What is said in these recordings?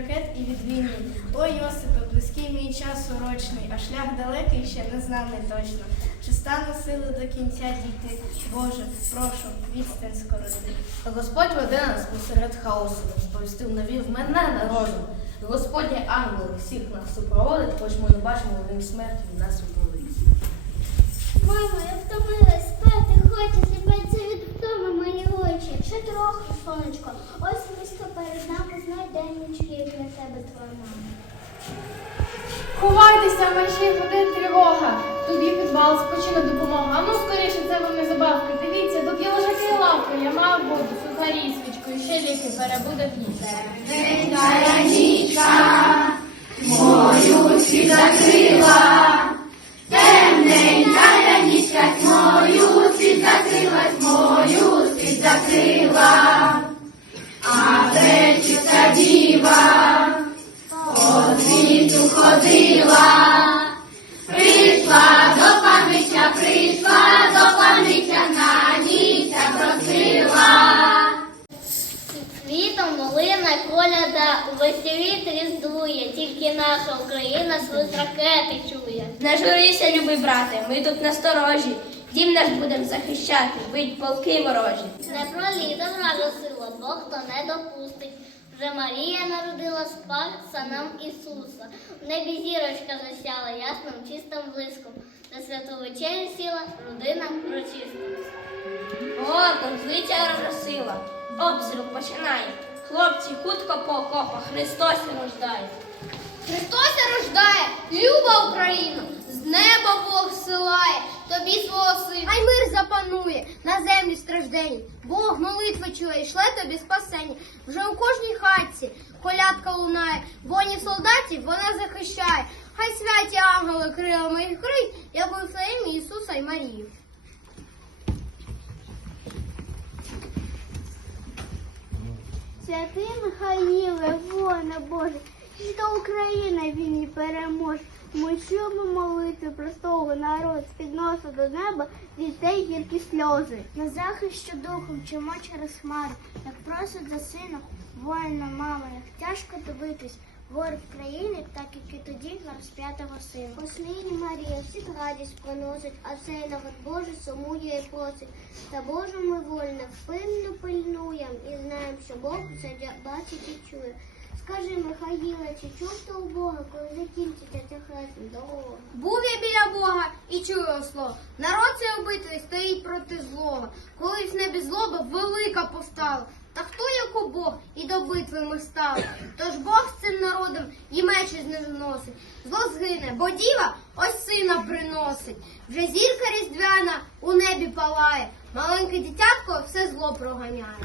ракет і від війни. Ой, Йосипе, близький мій час урочний, а шлях далекий ще не знаний точно. Чи стану сили до кінця дійти? Боже, прошу, відстань скороти. Господь веде нас посеред хаосу, сповістив навів мене народу. Господні ангели всіх нас супроводить, хоч ми не бачимо вогню смерті в нас уболить. Мамо, я втомилась спати, хочу зліпатися від втоми мої очі. Ще трохи, сонечко. Ось близько перед нами знайденнички, Ховайтеся, мерщій годин тривога. Тобі підвал спочине допомога. А ну скоріше, це вам не забавка. Дивіться, тут є лежаки і лавка. Я мав воду, сухарі, свічку, і ще ліки перебуде гнізда. Світом чує. Не журися, любий брате, ми тут насторожі. Дім наш будем захищати, бить полки ворожі. Не пролізе врага сила, Бог то не допустить. Вже Марія народила спаса нам Ісуса. В небі зірочка засяла ясним чистим блиском. На святу вечерю сіла родина прочиста. О, там звичайна сила. Обстріл починає. Хлопці, хутко по окопах, Христос рождає. Христос рождає, люба Україна, з неба Бог силає, тобі свого сина. Хай мир запанує на землі страждені. Бог молитви чує, шле тобі спасення. Вже у кожній хатці колядка лунає, воїнів солдатів вона захищає. Хай святі ангели крилами їх крить, як у Вифлеємі Ісуса і Марію. Святий Михаїле, воїна Боже, і до України він і переможе. Ми чуємо молитви простого народу, підносу до неба дітей гіркі сльози. На захист що духом чимо через хмару, як просить за сина, воїна мама, як тяжко дивитись, ворог країни, так як і тоді на розп'ятого сина. Послідні Марія всіх радість приносить, а цей народ Божий сумує і просить. Та Боже ми вольно, пильно пильнуєм і знаємо, що Бог все бачить і чує. Скажи, Михаїле, чи чув ти у Бога, коли закінчиться ця хресна дорога? Був я біля Бога і чую його слово. Народ цей убитий стоїть проти злого. Колись небі злоба велика повстала. Та хто як у Бог і до битви ми стали? Тож Бог з цим народом і меч не зносить. Зло згине, бо діва ось сина приносить. Вже зірка різдвяна у небі палає. Маленьке дитятко все зло проганяє.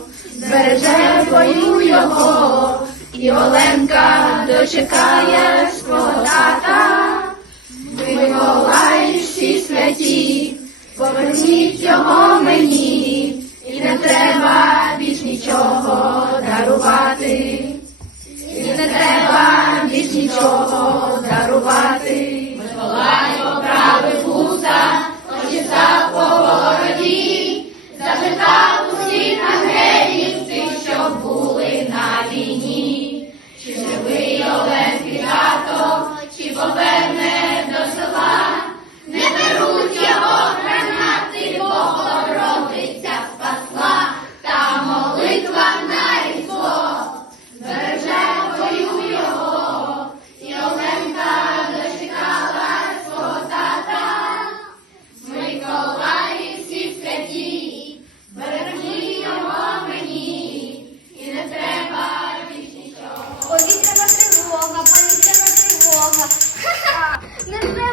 Оленка дочекає свого тата. Миколай всі святі, поверніть його мені, і не треба більш нічого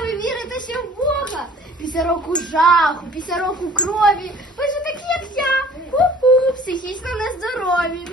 ви вірите ще в Бога. Після року жаху, після року крові. Ви ж такі, як я. Ху-ху, психічно нездорові.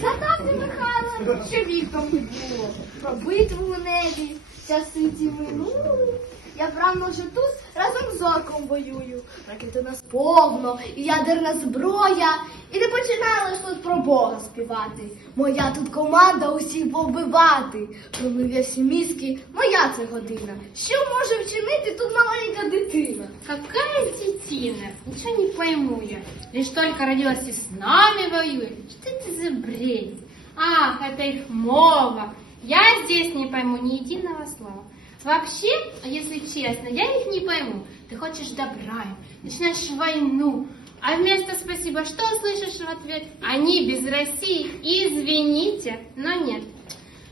Згадавте, Михайло, що віком не було. Про битву у небі, часи ті минули. Я правно вже тут разом з орком воюю. Ракет у нас повно, і ядерна зброя. І не починали ж тут про Бога співати. Моя тут команда усіх повбивати. Промив всі мізки, моя це година. Що може вчинити тут маленька дитина? Какая детина? Ничего не пойму я. Лишь только родилась и с нами воюет. Что это за бред? Ах, это их мова. Я здесь не пойму ни единого слова. Вообще, если честно, я их не пойму. Ты хочешь добра им, начинаешь войну. А вместо спасибо, что слышишь в ответ? Они без России, извините, но нет.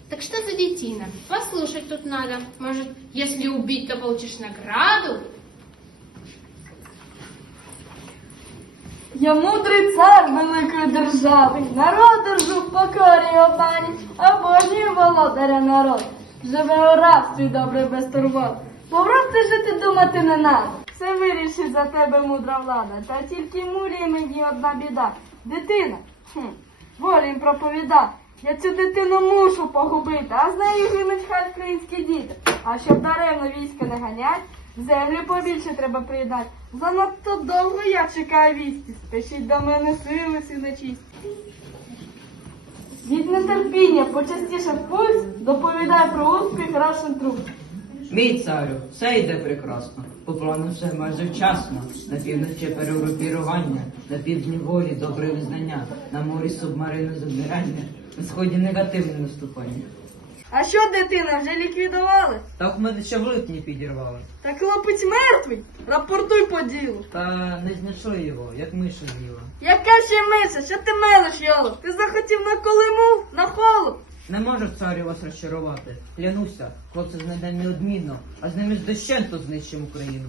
Так что за детина? Послушать тут надо. Может, если убить, то получишь награду? Я мудрий цар великої держави, народ держу в покорі опані, обожнюю володаря народ. Живе у рабстві добре без турбот. Поврости жити думати не надо. Все вирішить за тебе мудра влада. Та тільки мурі мені одна біда. Дитина, хм, волі їм проповіда. Я цю дитину мушу погубити, а з нею гинуть хай українські діти. А щоб даремно війська не ганять, землю побільше треба приїдати. Занадто довго я чекаю вісті. Спешіть до мене сили всі нечисті. Від нетерпіння почастіше пульс доповідай про успіх Russian Troops. Мій царю, все йде прекрасно. По плану все майже вчасно. На півночі перегрупірування, на півдні волі добре визнання, на морі субмарину забирання, на сході негативне наступання. А що дитина вже ліквідували? Так мене ще в липні підірвали. Та хлопець мертвий. Рапортуй по ділу. Та не знайшли його, як миша з'їла. Яка ще миша? Що ти мелиш, Йоло? Ти захотів на колиму, на холод. Не можу царю вас розчарувати. Клянуся, хлопці знайде неодмінно, а з ними ж дощенту знищимо Україну.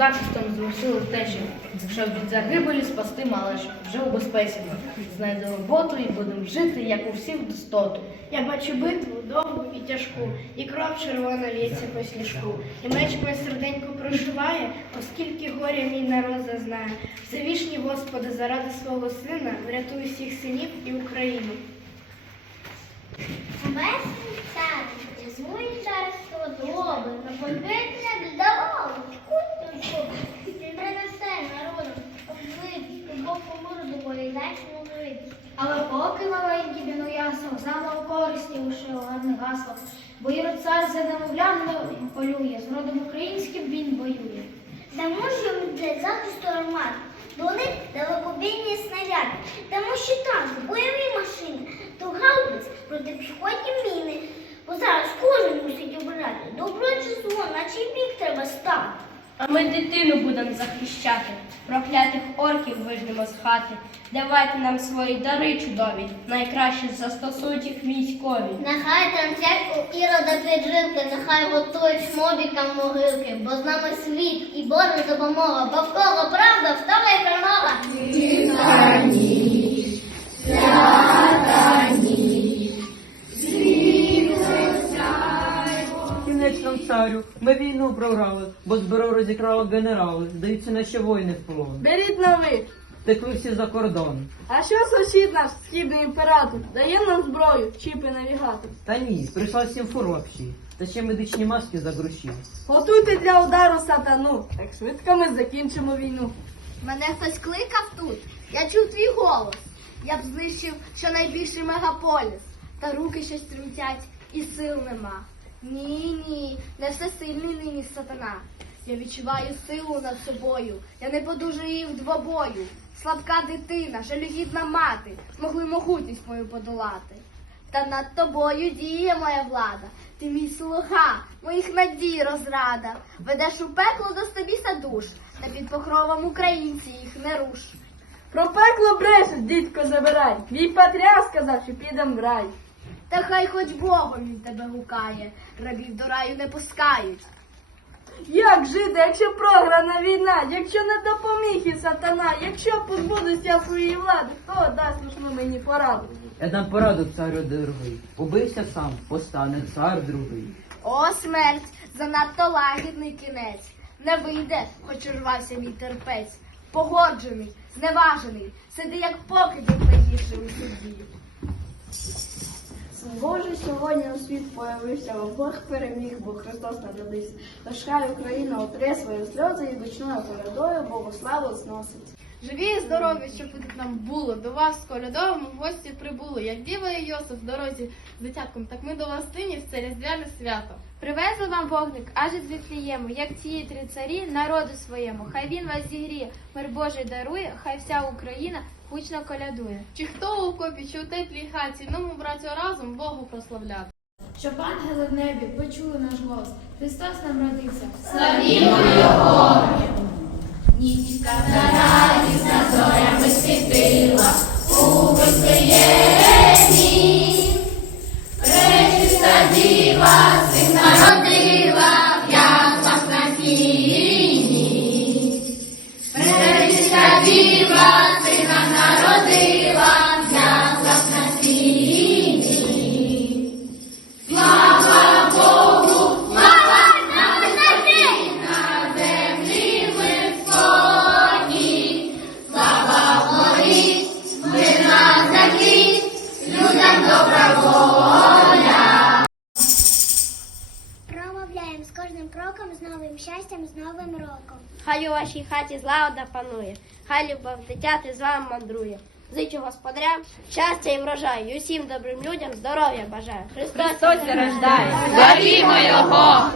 захистом те, що щоб від загибелі спасти малеш. Вже у. Знайду роботу і будемо жити, як у всіх достоту. Я бачу битву довгу і тяжку, і кров червона лється по сніжку, і меч моє серденько прошиває, оскільки горя мій народ зазнає. Всевишній Господи, заради свого сина, врятуй всіх синів і Україну. Небесний цар, змуй царство на повітря давав, Ти принесе народу, обвид, Бог поморду полідачну вид. Але поки маленькі він уяснив, знав корисні лише гарне гасло. Бо Ірод цар за немовлям полює, з родом українським він воює. Дамо йому для захисту армат, вони далекобійні снаряди, тому що танки, бойові машини, то гаубиць протипіхотні міни. Бо зараз кожен мусить обирати, добро чи зло, на чий бік треба стати. А ми дитину будемо захищати, проклятих орків вижнемо з хати. Давайте нам свої дари чудові, найкраще застосують їх військові. Нехай транцять у ірода піджилки, нехай готують мобікам могилки, бо з нами світ і Божа допомога, бо в кого правда, в того й перемога. Кінець царю, ми війну програли, бо зброю розікрали генерали, здаються наші воїни в полон. Беріть нових. Втекли всі за кордон. А що сусід наш, східний імператор, дає нам зброю, чіпи навігатор. Та ні, прийшла всім фуропші, та ще медичні маски за гроші. Готуйте для удару сатану, так швидко ми закінчимо війну. Мене хтось кликав тут. Я чув твій голос. Я б знищив щонайбільший мегаполіс. та руки щось тремтять, і сил нема. Ні, ні, не всесильний нині сатана. Я відчуваю силу над собою, я не подужу її в двобою. Слабка дитина, жалюгідна мати, змогли могутність мою подолати. Та над тобою діє моя влада, ти мій слуга, моїх надій розрада. Ведеш у пекло до стобіса душ, та під покровом українці їх не руш. Про пекло брешеш, дідько, забирай. Твій патріарх сказав, що підем в рай. Та хай хоч Богом він тебе гукає, рабів до раю не пускають. Як жити, якщо програна війна, якщо не допоміг і сатана, якщо позбудуся своєї влади, хто дасть слушну мені пораду? Я дам пораду царю дорогий. Убився сам, постане цар другий. О, смерть, занадто лагідний кінець. Не вийде, хоч урвався мій терпець. Погоджений, зневажений, сиди як покидьок найгірший у суді. Боже, сьогодні у світ появився, Бог переміг, бо Христос народився. Тож хай Україна отре свої сльози і гучною Богу славу зносить. Живі і здорові, щоб тут нам було. До вас з колядовим гості прибули. Як діва і Йосиф в дорозі з дитятком, так ми до вас нині в це різдвяне свято. Привезли вам вогник аж із Віфлієму, як ці три царі народу своєму. Хай він вас зігріє, мир Божий дарує, хай вся Україна гучно колядує. Чи хто у копі, чи у теплій хаті, ну ми, братю, разом Богу прославляти. Щоб ангели в небі почули наш голос. Христос нам родився. Yes. новим роком. Хай у вашій хаті злагода панує, хай любов дитяти з вами мандрує. Зичу господарям щастя і врожаю, і усім добрим людям здоров'я бажаю. Христос, Христос рождає. Славімо його!